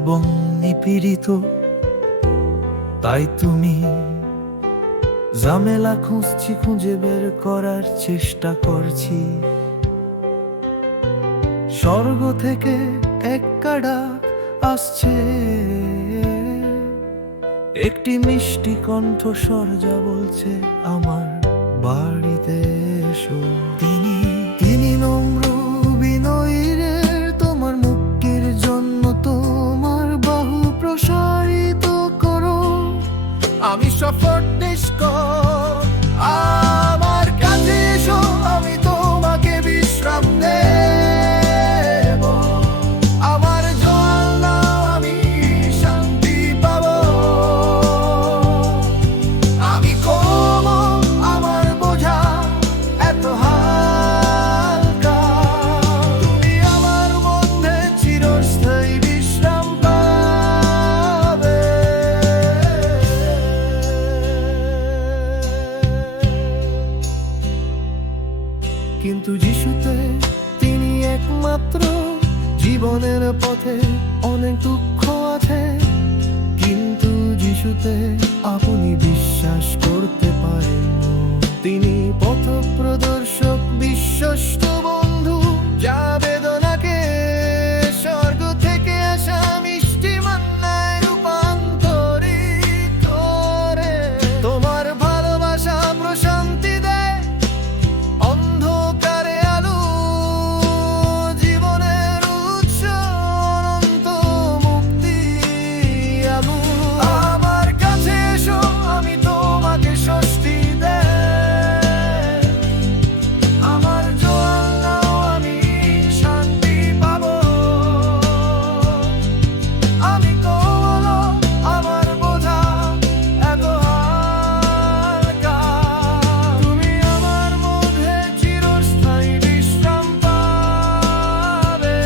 এবং নিপীড়িত। তাই তুমি ঝামেলা খুঁজছি, খুঁজে বের করার চেষ্টা করছি। স্বর্গ থেকে একটা ডাক আসছে, একটি মিষ্টি কণ্ঠস্বর যা বলছে আমার বাড়িতে এসো। তিনি নম্র বিনয়ী রে, তোমার মুক্তির জন্য তোমার বাহু প্রসারিত করো। আমি সফর নিষ্কর, আমার কাছে এসো, আমি তোমাকে বিশ্রাম দেব। আমার জল নাও, আমি শান্তি পাবো। আমি কোমল, আমার বোঝা এত হালকা। তুমি আমার মধ্যে চিরস্থায়ী বিশ্রাম পাবে। কিন্তু যিশুতে তিনি একমাত্র, জীবনের পথে অনেক দুঃখ আছে, কিন্তু যিশুতে আপনি বিশ্বাস করতে পারেন। তিনি পথ প্রদর্শক, বিশ্বস্ত বন্ধু, যা বেদনাকে স্বর্গ থেকে আসা মিষ্টি মান্নায় রূপান্তরিত করে। তোমার ভালোবাসা প্রশান্তি দেয় অন্ধকারে আলো, জীবনের উৎস অনন্ত মুক্তি আলো। আমার কাছে এসো, আমি তোমাকে স্বস্তি দেব। আমার জল নাও, আমি শান্তি পাবো। আমি কোমল, আমার বোঝা এত হালকা। তুমি আমার মধ্যে চিরস্থায়ী বিশ্রাম পাবে।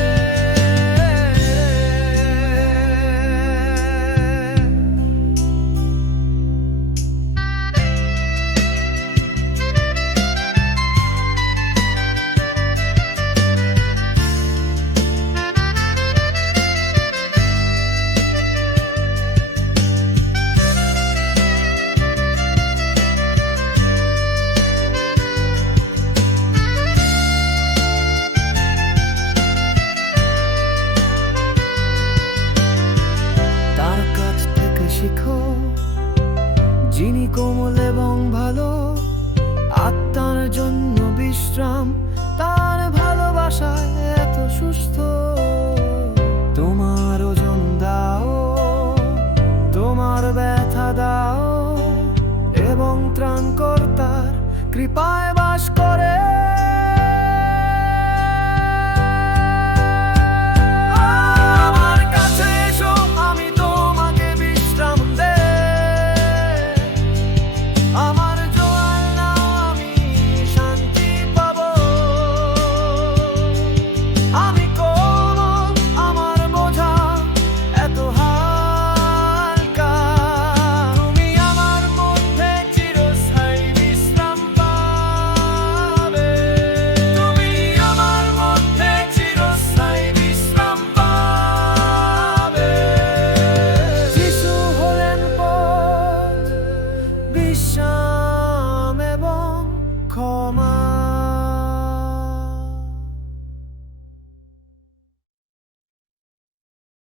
তার কাছ থেকে শিখো, যিনি কোমল এবং ভালো, আত্মার জন্য বিশ্রাম, তার ভালোবাসায় এত সুস্থ। তোমার ওজন দাও, তোমার ব্যথা দাও, এবং ত্রাণকর্তার কৃপায় বাস করে।